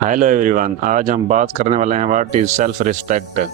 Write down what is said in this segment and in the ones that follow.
Hello everyone, आज हम बात करने वाले हैं what is self respect.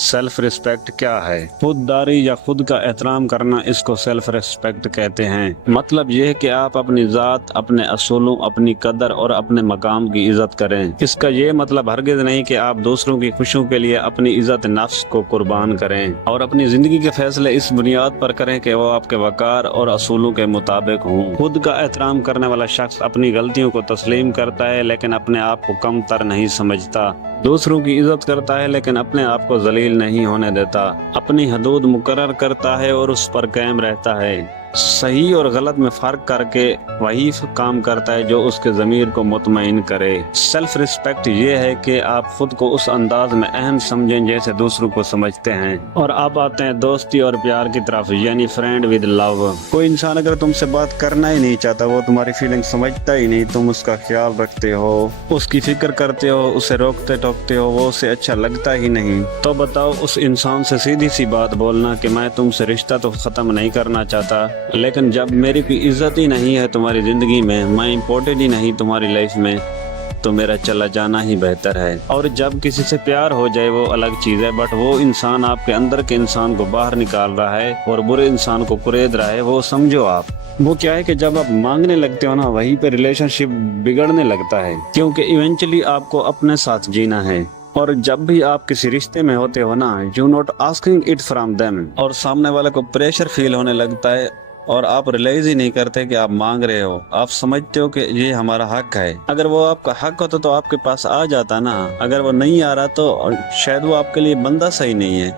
Self respect क्या है? खुददारी या खुद का एहतराम करना, इसको सेल्फ रिस्पेक्ट कहते हैं। मतलब यह है कि आप अपनी जात, अपने असूलों, अपनी कदर और अपने मकाम की इज्जत करें। इसका ये मतलब हरगिज नहीं कि आप दूसरों की खुशियों के लिए अपनी इज्जत नफ्स को कुर्बान करें और अपनी जिंदगी के फैसले इस बुनियाद पर करें कि वो आपके वकार और असूलों के मुताबिक हों। खुद का एहतराम करने वाला शख्स अपनी गलतियों को तस्लीम करता है लेकिन अपने आप को कम तर नहीं समझता। दूसरों की इज्जत करता है लेकिन अपने आप को जलील नहीं होने देता। अपनी हदूद मुकर्रर करता है और उस पर कायम रहता है। सही और गलत में फर्क करके वही काम करता है जो उसके ज़मीर को मुतमईन करे। सेल्फ रिस्पेक्ट ये है कि आप खुद को उस अंदाज में अहम समझें जैसे दूसरों को समझते हैं। और अब आते हैं दोस्ती और प्यार की तरफ, यानी फ्रेंड विद लव। कोई इंसान अगर तुमसे बात करना ही नहीं चाहता, वो तुम्हारी फीलिंग समझता ही नहीं, तुम उसका ख्याल रखते हो, उसकी फिक्र करते हो, उसे रोकते टोकते हो, वो उसे अच्छा लगता ही नहीं, तो बताओ उस इंसान से सीधी सी बात बोलना कि मैं तुमसे रिश्ता तो खत्म नहीं करना चाहता, लेकिन जब मेरी कोई इज्जत ही नहीं है तुम्हारी जिंदगी में, मैं इम्पोर्टेंट ही नहीं तुम्हारी लाइफ में, तो मेरा चला जाना ही बेहतर है। और जब किसी से प्यार हो जाए वो अलग चीज है, बट वो इंसान आपके अंदर के इंसान को बाहर निकाल रहा है और बुरे इंसान को कुरेद रहा है, वो समझो आप। वो क्या है कि जब आप मांगने लगते हो ना, वहीं पे रिलेशनशिप बिगड़ने लगता है, क्योंकि इवेंचुअली आपको अपने साथ जीना है। और जब भी आप किसी रिश्ते में होते हो ना, you not asking it from them, और सामने वाले को प्रेशर फील होने लगता है और आप रियलाइज ही नहीं करते कि आप मांग रहे हो। आप समझते हो कि ये हमारा हक है। अगर वो आपका हक होता तो आपके पास आ जाता ना। अगर वो नहीं आ रहा तो शायद वो आपके लिए बंदा सही नहीं है,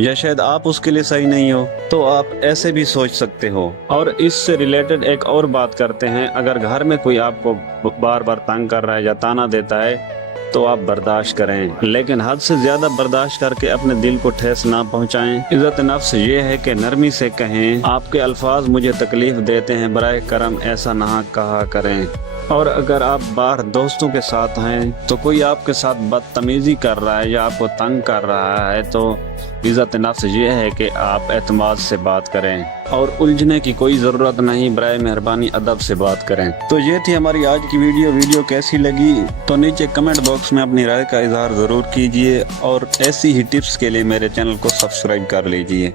या शायद आप उसके लिए सही नहीं हो। तो आप ऐसे भी सोच सकते हो। और इससे रिलेटेड एक और बात करते हैं। अगर घर में कोई आपको बार बार तंग कर रहा है या ताना देता है तो आप बर्दाश्त करें, लेकिन हद से ज्यादा बर्दाश्त करके अपने दिल को ठेस ना पहुंचाएं। इज्जत नफ्स ये है कि नरमी से कहें, आपके अल्फाज मुझे तकलीफ देते हैं, बराए करम ऐसा ना कहा करें। और अगर आप बाहर दोस्तों के साथ हैं तो कोई आपके साथ बदतमीजी कर रहा है या आपको तंग कर रहा है, तो इज्जत नफ्स ये है कि आप एतमाद से बात करें और उलझने की कोई ज़रूरत नहीं, बराए मेहरबानी अदब से बात करें। तो ये थी हमारी आज की वीडियो कैसी लगी तो नीचे कमेंट बॉक्स में अपनी राय का इजहार ज़रूर कीजिए और ऐसी ही टिप्स के लिए मेरे चैनल को सब्सक्राइब कर लीजिए।